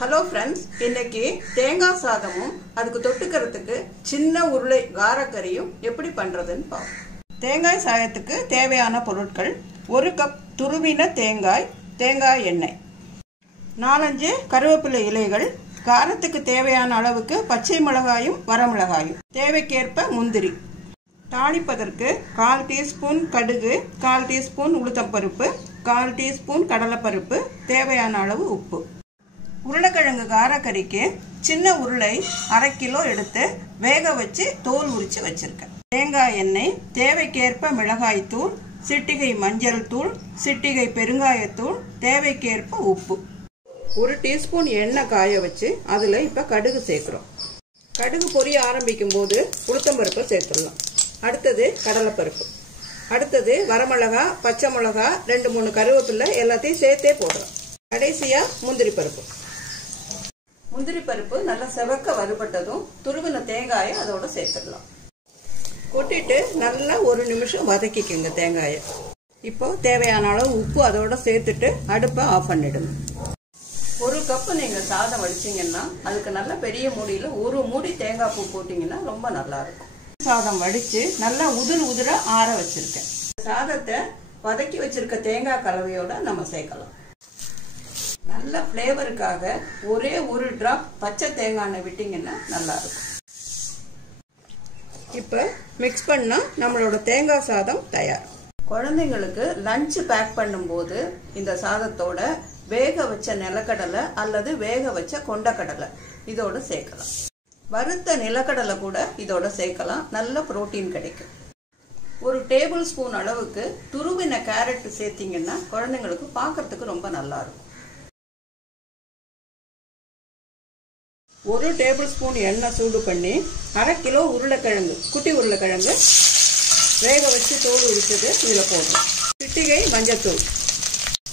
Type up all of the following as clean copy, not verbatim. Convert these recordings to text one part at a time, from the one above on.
Hello friends, இன்னைக்கு தேங்காய் சாதமும் அதுக்கு தொட்டுக்கிறதுக்கு சின்ன உருளை காரக்கறியும் எப்படி பண்றதுன்னு பார்ப்போம். தேங்காய் சாதத்துக்கு தேவையான பொருட்கள்: 1 கப் துருவின தேங்காய், தேங்காய் எண்ணெய், 4-5 கருவேப்பிலை இலைகள், காரத்துக்கு தேவையான அளவுக்கு பச்சை மிளகாயும் வரமிளகாயும், தேவைக்கேற்ப முந்திரி. தாளிப்பதற்கு 1/4 டீஸ்பூன் கடுகு, 1/4 டீஸ்பூன் உளுத்தம்பருப்பு, 1/4 டீஸ்பூன் கடலைப்பருப்பு, தேவையான அளவு உப்பு. உருளைக்கிழங்கு காரக்கறிக்கு சின்ன உருளை 1/2 கிலோ எடுத்து வேக வச்சு தோல் உரிச்சு வச்சிருக்கேன். தேங்காய் எண்ணெய், தேவைக்கேற்ப மிளகாய் தூள், சிட்டிகை மஞ்சள் தூள், சிட்டிகை பெருங்காயத்தூள், தேவைக்கேற்ப உப்பு. 1 டீஸ்பூன் எண்ணெய் காய வச்சு அதுல இப்ப கடுகு சேர்க்கிறோம். கடுகு பொரிய ஆரம்பிக்கும் போது உளுத்தம்பருப்பை சேர்த்துடலாம். அடுத்தது கடலைப்பருப்பு, அடுத்தது வரமிளகா, பச்சை மிளகா, 2-3 கருவேப்பிலை எல்லாத்தையும் சேர்த்தே போடுறோம். கடைசியா முந்திரி பருப்பு. முந்திரி பருப்பு நல்லா செவக்க வறுபட்டதும் துருவின தேங்காயை அதோட சேர்த்துடலாம். கொட்டிட்டு நல்லா 1 நிமிஷம் வதக்கிக்குங்க தேங்காயை. இப்போ தேவையான அளவு உப்பு அதோட சேர்த்துட்டு அடுப்பை ஆஃப் பண்ணிடுங்க. 1 கப்பு நீங்க சாதம் வடிச்சீங்கன்னா அதுக்கு நல்ல பெரிய மூடியில 1 மூடி தேங்காய் பூ போட்டீங்கன்னா ரொம்ப நல்லா இருக்கும். சாதம் வடிச்சு நல்லா உதிர ஆற வச்சிருக்கேன். சாதத்தை வதக்கி வச்சிருக்க தேங்காய் கலவையோட நம்ம சேர்க்கலாம். நல்ல ஃப்ளேவருக்காக ஒரே 1 டிராப் பச்சை தேங்காய் எண்ணெய் விட்டீங்கன்னா நல்லா இருக்கும். இப்ப மிக்ஸ் பண்ணா நம்மளோட தேங்காய் சாதம் தயார். குழந்தைங்களுக்கு லஞ்ச் பேக் பண்ணும்போது இந்த சாதத்தோட வேக வச்ச நிலக்கடலை அல்லது வேக வச்ச கொண்டக்கடலை இதோட சேர்க்கலாம். வறுத்த நிலக்கடலை கூட இதோட சேர்க்கலாம். நல்ல புரோட்டீன் கிடைக்கும். 1 டேபிள் ஸ்பூன் அளவுக்கு துருவின கேரட் சேர்த்தீங்கன்னா குழந்தைங்களுக்கு பார்க்கறதுக்கு ரொம்ப நல்லா இருக்கும். 1 டேபிள் ஸ்பூன் எண்ணெய் சூடு பண்ணி 1/2 கிலோ உருளைக்கிழங்கு, குட்டி உருளைக்கிழங்கு வேக வச்சு தோல் உரிச்சது இதில் போடுறோம். சிட்டிகை மஞ்சத்தூள்,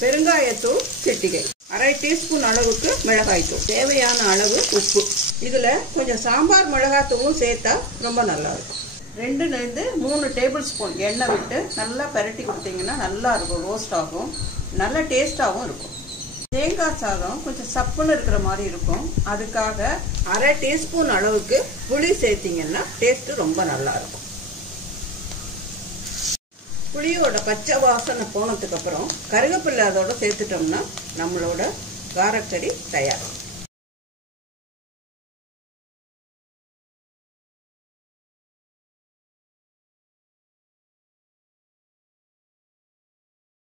பெருங்காயத்தூள் சிட்டிகை, 1/2 டீஸ்பூன் அளவுக்கு மிளகாய்த்தூள், தேவையான அளவு உப்பு. இதுல கொஞ்சம் சாம்பார் மிளகாத்தூளும் சேர்த்தா ரொம்ப நல்லா இருக்கும். 2-3 டேபிள் ஸ்பூன் எண்ணெய் விட்டு நல்லா பரட்டி கொடுத்தீங்கன்னா நல்லா இருக்கும். ரோஸ்ட் ஆகும், நல்ல டேஸ்டாகவும் இருக்கும். தேங்காய் சாதம் கொஞ்சம் சப்புன்னு இருக்கிற மாதிரி இருக்கும். அதுக்காக 1/2 டீஸ்பூன் அளவுக்கு புளி சேர்த்தீங்கன்னா டேஸ்ட் ரொம்ப நல்லா இருக்கும். புளியோட பச்சை வாசனை போனதுக்கு அப்புறம் கருவேப்பிலை அதோட சேர்த்துட்டோம்னா நம்மளோட காரக்கறி தயார்.